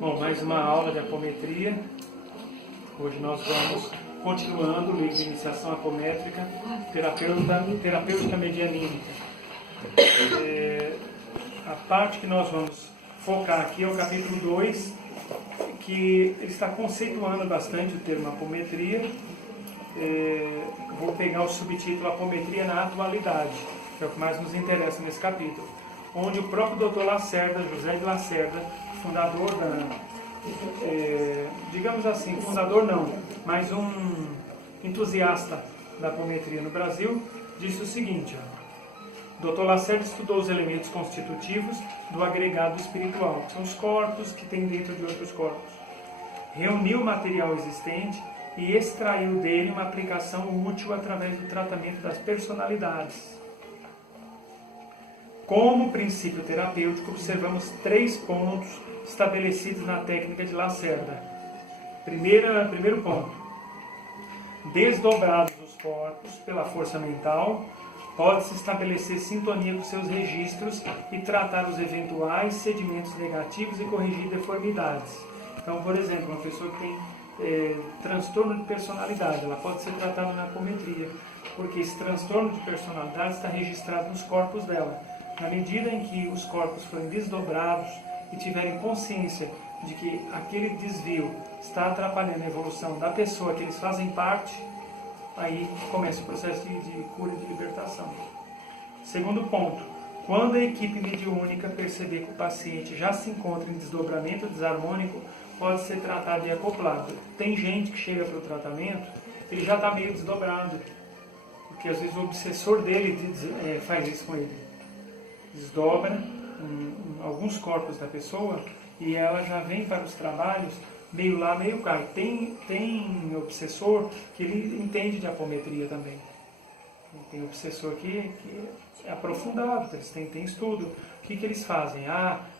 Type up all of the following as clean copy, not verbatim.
Bom, mais uma aula de apometria. Hoje nós vamos continuando o livro de iniciação apométrica, terapêutica medianímica. A parte que nós vamos focar aqui é o capítulo 2, que está conceituando bastante o termo apometria. Vou pegar o subtítulo Apometria na Atualidade, que é o que mais nos interessa nesse capítulo, onde o próprio Dr. Lacerda, José de Lacerda, fundador digamos assim, fundador não, mas um entusiasta da apometria no Brasil, disse o seguinte: Dr. Lacerda estudou os elementos constitutivos do agregado espiritual, que são os corpos que tem dentro de outros corpos. Reuniu o material existente e extraiu dele uma aplicação útil através do tratamento das personalidades. Como princípio terapêutico, observamos 3 pontos estabelecidos na técnica de Lacerda. Primeiro ponto: desdobrados os corpos pela força mental, pode-se estabelecer sintonia com seus registros e tratar os eventuais sedimentos negativos e corrigir deformidades. Então, por exemplo, uma pessoa que tem transtorno de personalidade, ela pode ser tratada na apometria, porque esse transtorno de personalidade está registrado nos corpos dela. Na medida em que os corpos forem desdobrados e tiverem consciência de que aquele desvio está atrapalhando a evolução da pessoa que eles fazem parte, aí começa o processo de cura e de libertação. Segundo ponto: quando a equipe mediúnica perceber que o paciente já se encontra em desdobramento desarmônico, pode ser tratado e acoplado. Tem gente que chega para o tratamento, ele já está meio desdobrado, porque às vezes o obsessor dele faz isso com ele. Desdobra alguns corpos da pessoa e ela já vem para os trabalhos meio lá, meio cá. Tem obsessor que ele entende de apometria também. Tem obsessor que é aprofundado, eles têm estudo. O que eles fazem?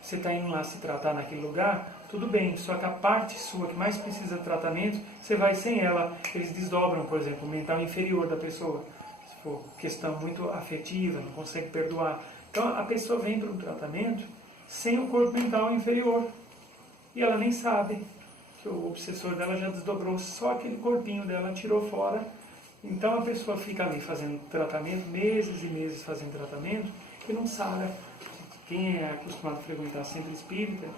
Você está indo lá se tratar naquele lugar? Tudo bem, só que a parte sua que mais precisa de tratamento, você vai sem ela. Eles desdobram, por exemplo, o mental inferior da pessoa. Se for questão muito afetiva, não consegue perdoar. Então a pessoa vem para um tratamento sem o corpo mental inferior. E ela nem sabe que o obsessor dela já desdobrou só aquele corpinho dela, tirou fora. Então a pessoa fica ali fazendo tratamento, meses e meses fazendo tratamento, e não sabe. Quem é acostumado a frequentar centro espírita,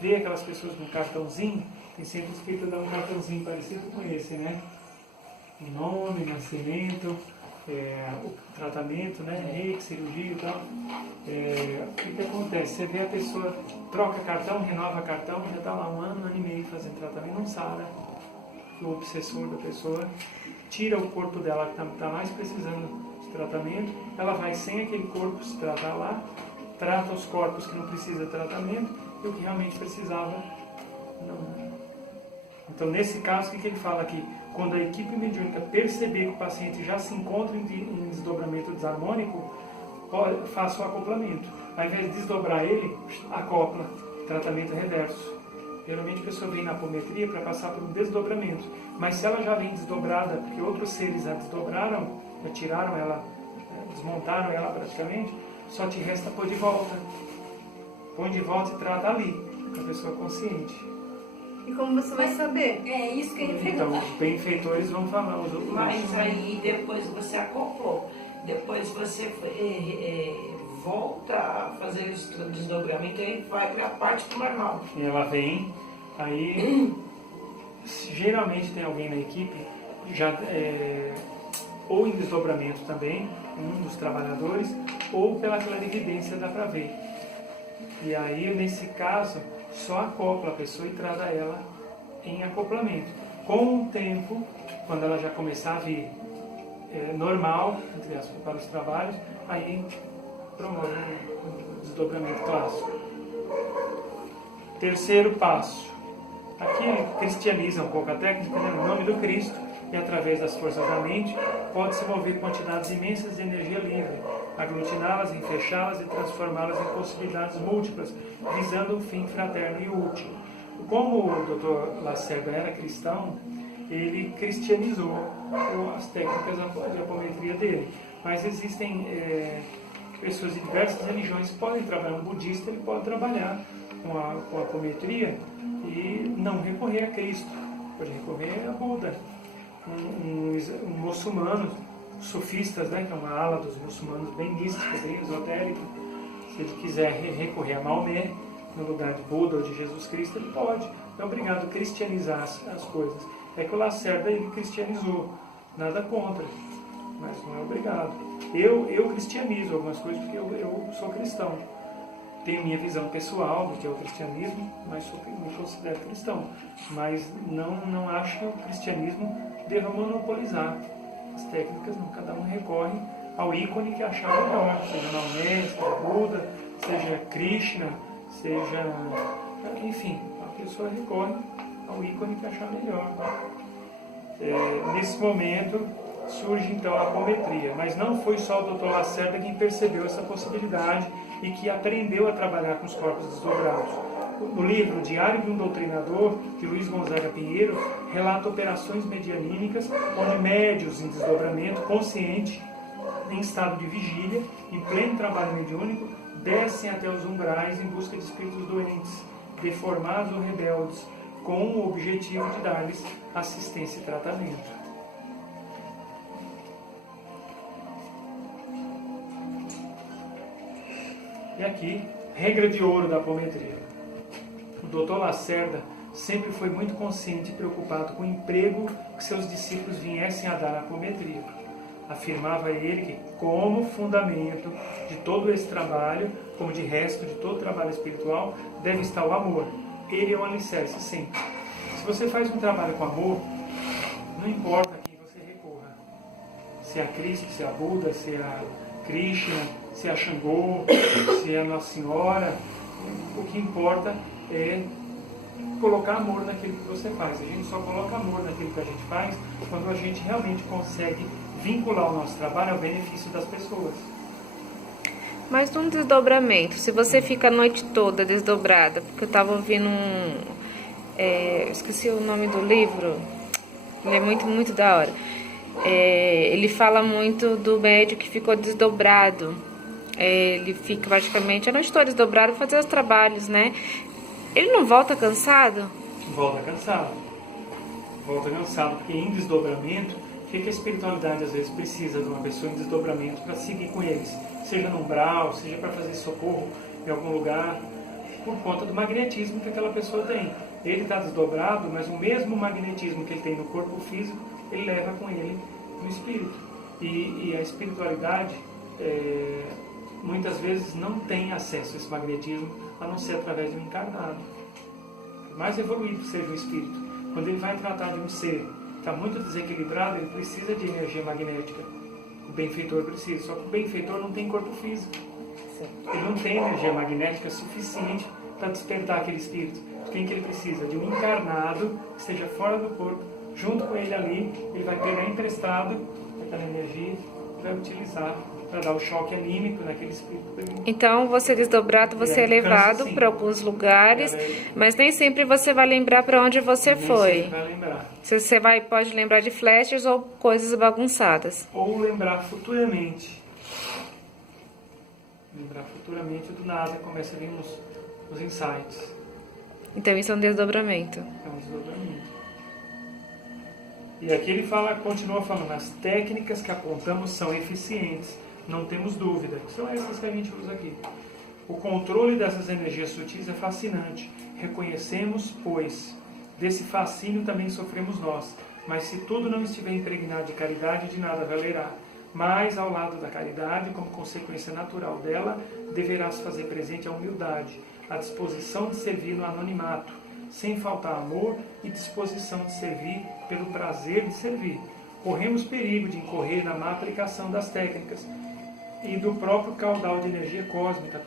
vê aquelas pessoas com cartãozinho, tem centro espírita dá um cartãozinho parecido com esse, né? Nome, nascimento, o tratamento, né? Reiki, cirurgia e tal. O que acontece? Você vê a pessoa, troca cartão, renova cartão, já está lá 1 ano e meio fazendo tratamento, não sabe. O obsessor da pessoa tira o corpo dela que está mais precisando de tratamento, ela vai sem aquele corpo se tratar lá, trata os corpos que não precisam de tratamento e o que realmente precisava não. Então, nesse caso, o que ele fala aqui? Quando a equipe mediúnica perceber que o paciente já se encontra em desdobramento desarmônico, faça o acoplamento. Ao invés de desdobrar ele, acopla, tratamento reverso. Geralmente a pessoa vem na apometria para passar por um desdobramento, mas se ela já vem desdobrada, porque outros seres a desdobraram, já tiraram ela, desmontaram ela praticamente, só te resta pôr de volta. Põe de volta e trata ali, com a pessoa consciente. E como você vai saber? É isso que ele Então, pergunta. os benfeitores vão falar. Mas aí depois você acoplou, depois você volta a fazer o desdobramento e vai para a parte normal. E ela vem, aí geralmente tem alguém na equipe, já ou em desdobramento também, um dos trabalhadores, ou pela clarividência dá para ver. E aí, nesse caso, só acopla a pessoa e trata ela em acoplamento. Com o tempo, quando ela já começar a vir normal, entre aspas, para os trabalhos, aí promove o desdobramento clássico. Terceiro passo. Aqui cristianiza um pouco a técnica, né? Em nome do Cristo e através das forças da mente, pode-se mover quantidades imensas de energia livre, aglutiná-las, enfechá-las e transformá-las em possibilidades múltiplas, visando um fim fraterno e útil. Como o Dr. Lacerda era cristão, ele cristianizou as técnicas de apometria dele. Mas existem pessoas de diversas religiões que podem trabalhar. Um budista ele pode trabalhar com a apometria e não recorrer a Cristo. Pode recorrer a Buda. Um muçulmano, sufistas, né, que é uma ala dos muçulmanos bem mística, bem esotérica, se ele quiser recorrer a Maomé no lugar de Buda ou de Jesus Cristo, ele pode. Não é obrigado a cristianizar as coisas. É que o Lacerda ele cristianizou, nada contra, mas não é obrigado. Eu cristianizo algumas coisas porque eu sou cristão. Tenho minha visão pessoal do que é o cristianismo, mas me considero cristão. Mas não acho que o cristianismo deva monopolizar as técnicas, não. Cada um recorre ao ícone que achar melhor, seja Maomé, seja Buda, seja Krishna, seja... enfim, a pessoa recorre ao ícone que achar melhor. Nesse momento surge então a apometria, mas não foi só o Dr. Lacerda quem percebeu essa possibilidade e que aprendeu a trabalhar com os corpos desdobrados. No livro Diário de um Doutrinador, de Luiz Gonzaga Pinheiro, relata operações medianímicas onde médios em desdobramento consciente, em estado de vigília, em pleno trabalho mediúnico, descem até os umbrais em busca de espíritos doentes, deformados ou rebeldes, com o objetivo de dar-lhes assistência e tratamento. E aqui, regra de ouro da apometria. O Dr. Lacerda sempre foi muito consciente e preocupado com o emprego que seus discípulos viessem a dar à apometria. Afirmava ele que, como fundamento de todo esse trabalho, como de resto de todo trabalho espiritual, deve estar o amor. Ele é um alicerce sempre. Se você faz um trabalho com amor, não importa a quem você recorra. Se é a Cristo, se é a Buda, se é a Krishna, se é a Xangô, se é a Nossa Senhora, o que importa é colocar amor naquilo que você faz. A gente só coloca amor naquilo que a gente faz quando a gente realmente consegue vincular o nosso trabalho ao benefício das pessoas. Mas num desdobramento, se você fica a noite toda desdobrada, porque eu estava ouvindo esqueci o nome do livro, ele é muito, muito da hora. Ele fala muito do médico que ficou desdobrado. Ele fica praticamente a noite toda desdobrado para fazer os trabalhos, né? Ele não volta cansado? Volta cansado. Volta cansado, porque em desdobramento, o que a espiritualidade às vezes precisa de uma pessoa em desdobramento para seguir com eles? Seja no umbral, seja para fazer socorro em algum lugar, por conta do magnetismo que aquela pessoa tem. Ele está desdobrado, mas o mesmo magnetismo que ele tem no corpo físico, ele leva com ele no espírito. E a espiritualidade, muitas vezes, não tem acesso a esse magnetismo, a não ser através de um encarnado. Mais evoluído que seja o espírito, quando ele vai tratar de um ser que está muito desequilibrado, ele precisa de energia magnética. O benfeitor precisa, só que o benfeitor não tem corpo físico. Ele não tem energia magnética suficiente para despertar aquele espírito. Quem que ele precisa? De um encarnado que esteja fora do corpo, junto com ele ali. Ele vai pegar emprestado aquela energia e vai utilizar para dar o choque anímico naquele espírito. Então, você desdobrado, você é levado para alguns lugares, mas nem sempre você vai lembrar para onde você foi. Nem sempre vai lembrar. Você pode lembrar de flashes ou coisas bagunçadas. Ou lembrar futuramente. Lembrar futuramente, do nada começa a vir os insights. Então, isso é um desdobramento. É um desdobramento. E aqui ele continua falando, as técnicas que apontamos são eficientes, não temos dúvida, que são essas que a gente usa aqui. O controle dessas energias sutis é fascinante. Reconhecemos, pois, desse fascínio também sofremos nós, mas se tudo não estiver impregnado de caridade, de nada valerá. Mas, ao lado da caridade, como consequência natural dela, deverá se fazer presente a humildade, a disposição de servir no anonimato, sem faltar amor e disposição de servir pelo prazer de servir. Corremos perigo de incorrer na má aplicação das técnicas e do próprio caudal de energia cósmica,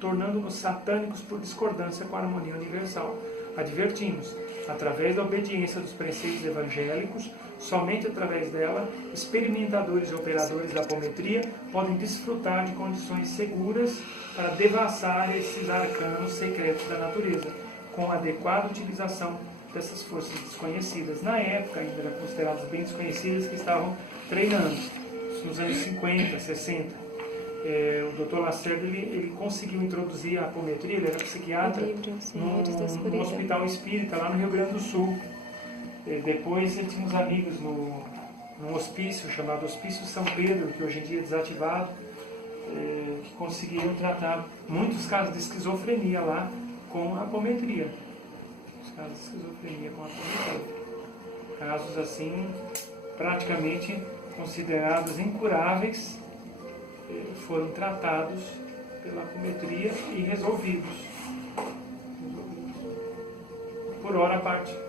tornando-nos satânicos por discordância com a harmonia universal. Advertimos, através da obediência dos preceitos evangélicos, somente através dela, experimentadores e operadores da apometria podem desfrutar de condições seguras para devassar esses arcanos secretos da natureza, com adequada utilização dessas forças desconhecidas. Na época, ainda eram consideradas bem desconhecidas, que estavam treinando, nos anos 50, 60. o Dr. Lacerda ele conseguiu introduzir a apometria, ele era psiquiatra, num hospital espírita lá no Rio Grande do Sul. Depois ele tinha uns amigos num hospício chamado Hospício São Pedro, que hoje em dia é desativado, que conseguiram tratar muitos casos de esquizofrenia lá com a apometria. Os casos de esquizofrenia com a apometria. Casos assim, praticamente considerados incuráveis, foram tratados pela apometria e resolvidos. Por hora à parte.